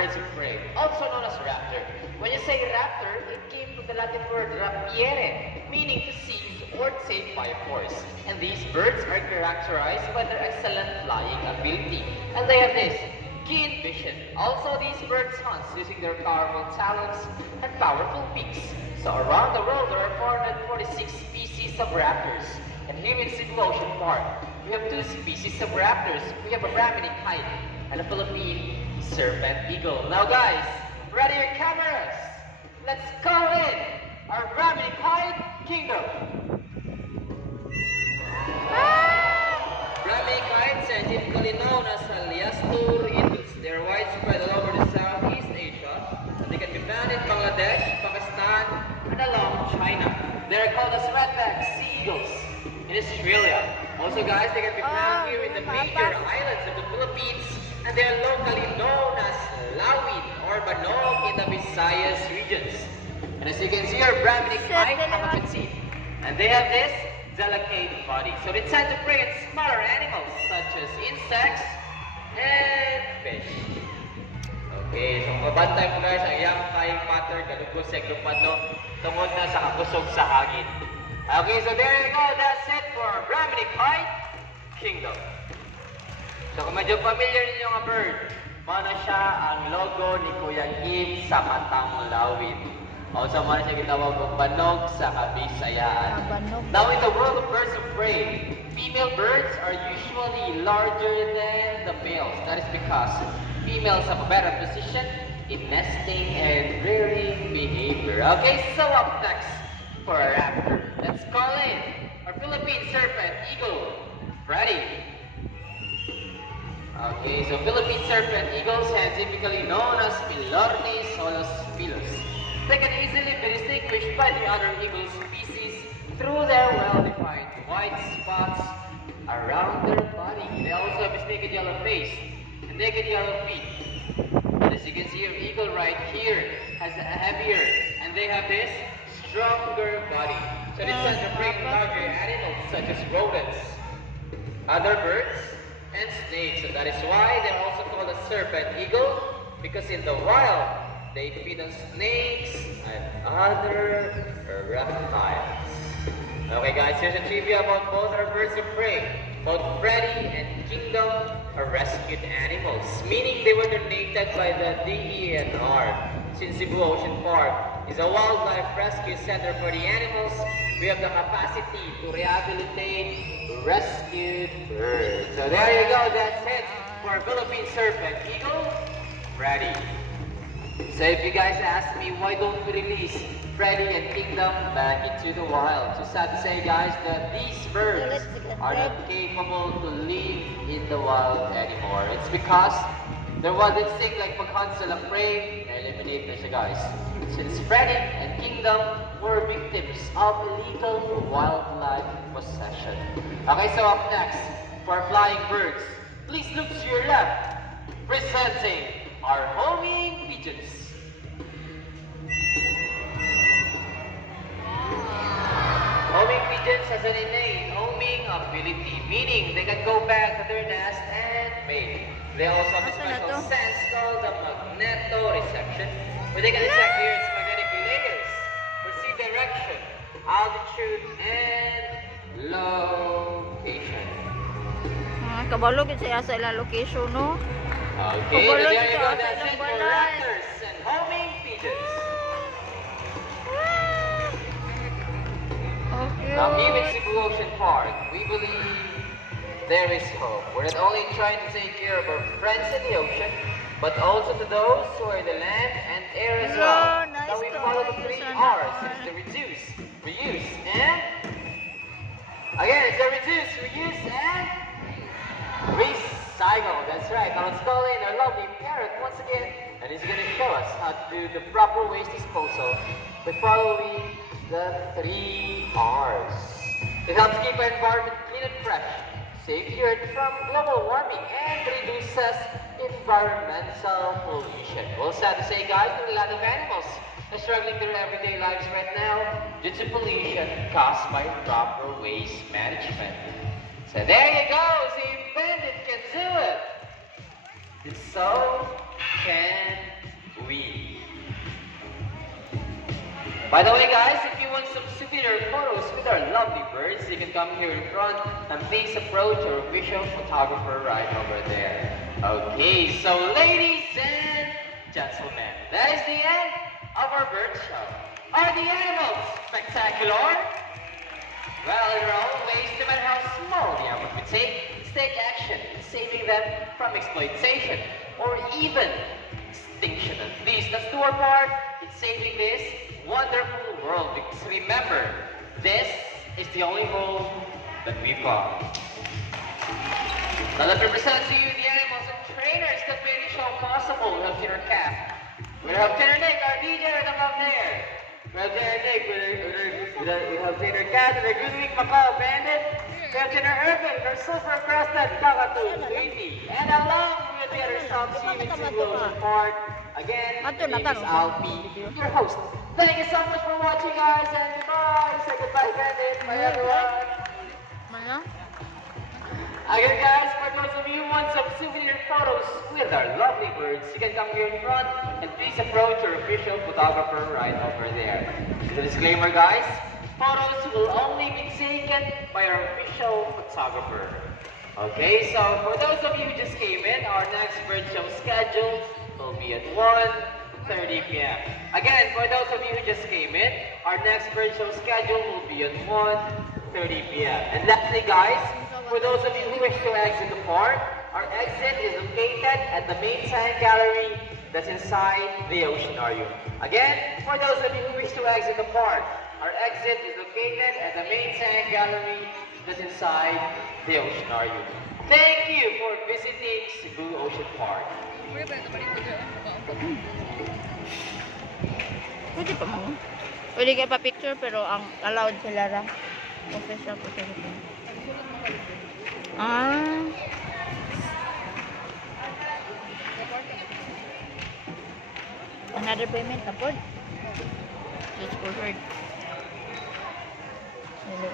birds of prey, also known as raptor. When you say raptor, it came from the Latin word rapire, meaning to seize or take by force. And these birds are characterized by their excellent flying ability. And they have this keen vision. Also, these birds hunt using their powerful talons and powerful beaks. So around the world, there are 446 species of raptors. And here in Cebu Ocean Park, we have two species of raptors. We have a Brahminic kite and a Philippine serpent eagle. Now guys, ready your cameras? Let's call in our Brahminic kite kingdom. Brahminic kites are typically known as Liastur eagles. They are widespread all over the Southeast Asia. And they can be found in Bangladesh, Pakistan, and along China. They are called as redback sea eagles in Australia. Also guys, they can be found here in the major islands of the Philippines, and they are locally known as Lawin or Banog in the Visayas regions. And as you can see, our Brahminic kite have a petite, and they have this delicate body. So they tend to prey on smaller animals such as insects and fish. Okay, so mabantay mo guys ang iyang flying pattern kalugos sa glupado tungod na sa kakusog sa hangin. Okay, so there you go. That's it for Brahminic kite kingdom. So kung medyo familiar ninyo nga bird, mana siya ang logo ni Kuya Kim sa Matang Lawin. Also, mana siya gitawag og banog sa Kabisayaan. Now, in the world of birds of prey, female birds are usually larger than the males. That is because females have a better position in nesting and rearing behavior. Okay, so up next for a raptor. Let's call in our Philippine serpent eagle. Ready? Okay, so Philippine serpent eagles are typically known as Pilornis holospilus. They can easily be distinguished by the other eagle species through their well-defined white spots around their body. They also have a naked yellow face and naked yellow feet. And as you can see, your eagle right here has a heavier, and they have this stronger body. So they tend to prey on larger animals such as rodents, other birds, and snakes. And that is why they're also called a serpent eagle, because in the wild, they feed on snakes and other reptiles. Okay guys, here's a trivia about both our birds of prey. Both Freddy and Kingdom are rescued animals, meaning they were donated by the DENR. Since Cebu Ocean Park is a wildlife rescue center for the animals, we have the capacity to rehabilitate rescued birds. So there you go, that's it for Philippine serpent eagle, Freddy. So if you guys ask me, why don't we release Freddy and Kingdom back into the wild? Just sad to say guys that these birds are not capable to live in the wild anymore. It's because their wild instinct like paghunt sila ng prey, na-eliminate na siya guys. Since Freddy and Kingdom were victims of illegal wildlife possession. Okay, so up next, for flying birds, please look to your left, presenting our homing pigeons. Homing pigeons has an innate homing ability, meaning they can go back to their nest and mate. They also have a special sense called the magnetoreception, where they can detect the Earth's magnetic layers, perceive direction, altitude, and location. Kabalo gid siya sa ilang location, no? Okay, so there you go. That's it for raptors and homing pigeons. Okay. Now here in Cebu Ocean Park, we believe there is hope. We're not only trying to take care of our friends in the ocean, but also to those who are in the land and air as well. Now we follow the 3 R's. It's the reduce, reuse, and again, it's the reduce, reuse, and recycle. That's right. Now let's call in our lovely parrot once again, and he's going to show us how to do the proper waste disposal by following the 3 R's. It helps keep our environment clean and fresh, saves the Earth from global warming, and reduces environmental pollution. Well, sad to say guys, there are a lot of animals are struggling through their everyday lives right now due to pollution caused by proper waste management. So there you go, the bandit can do it. And so can By the way, guys, if you want some souvenir photos with our lovely birds, you can come here in front and please approach our official photographer right over there. Okay, so ladies and gentlemen, that is the end of our bird show. Are the animals spectacular? Well, there are all ways to matter how small the animals we take action in saving them from exploitation or even extinction. At least let's do our part in saving this wonderful world, because remember, this is the only home that we've got. Now let me present to you the animals and trainers that made the show possible. We have Dinner Cat. We have Dinner Nick, our DJ right above there. We have Dinner Nick, we have Dinner Cat, and our Good Week Macau Bandit. We have Dinner Urban, our Super Crusted Cockatoo, Sweetie. And along with the other South Sea with Cebu Ocean Park. Again, my name is Alfie, your host. Thank you so much for watching, guys, and bye. Say goodbye, Bandit. Bye, everyone. Again, guys, for those of you who want some souvenir photos with our lovely birds, you can come here in front and please approach our official photographer right over there. The disclaimer, guys, photos will only be taken by our official photographer. Okay, so for those of you who just came in, our next bird show schedule will be at 1:30 p.m. Again, for those of you who just came in, our next bird show schedule will be at 1:30 p.m. And lastly, guys, for those of you who wish to exit the park, our exit is located at the main sand gallery that's inside the oceanarium. Again, for those of you who wish to exit the park, our exit is located at the main sand gallery that's inside the oceanarium. Thank you for visiting Cebu Ocean Park. Pwede pa mo. Pwede kayo pa-picture pero ang allowed sila ra. Official photography. Ah. Another payment na po. Just forward. Hello.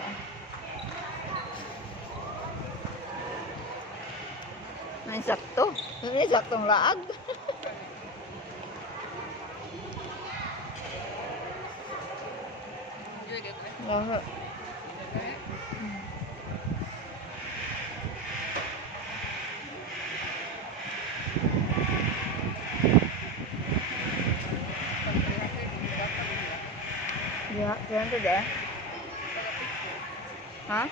May sakto. May saktong laag. Lahat. Ya, jangan tu dah. Hah?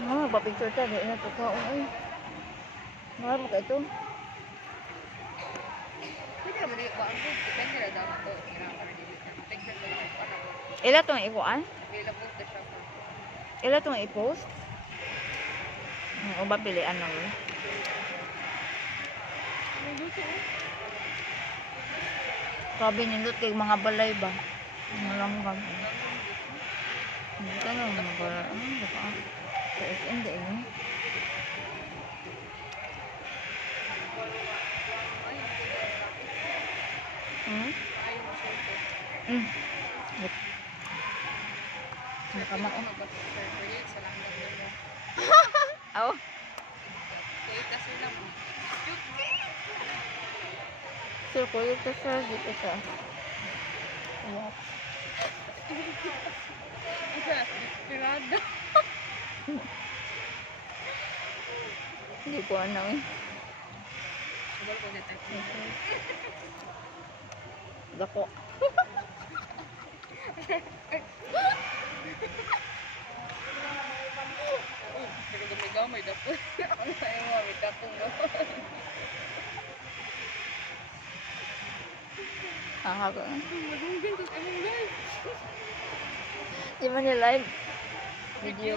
Nah, buat picture tadi na tu kau ay. Mahal mo ka ito? Ila tong ikuan? Ila tong i-post? O ba pilian na mo? Sabi nindot kay mga balay ba? Malanggam. Hindi ka na mga balay. Ano ba? Sa SM da ini. Nakamak oh. Oh. Sir, kuya ka sir, dito sa. What? Pirada. Hindi ko ano eh. Dako. May dako. May dako mo. Ako. Di ba ni live? Video.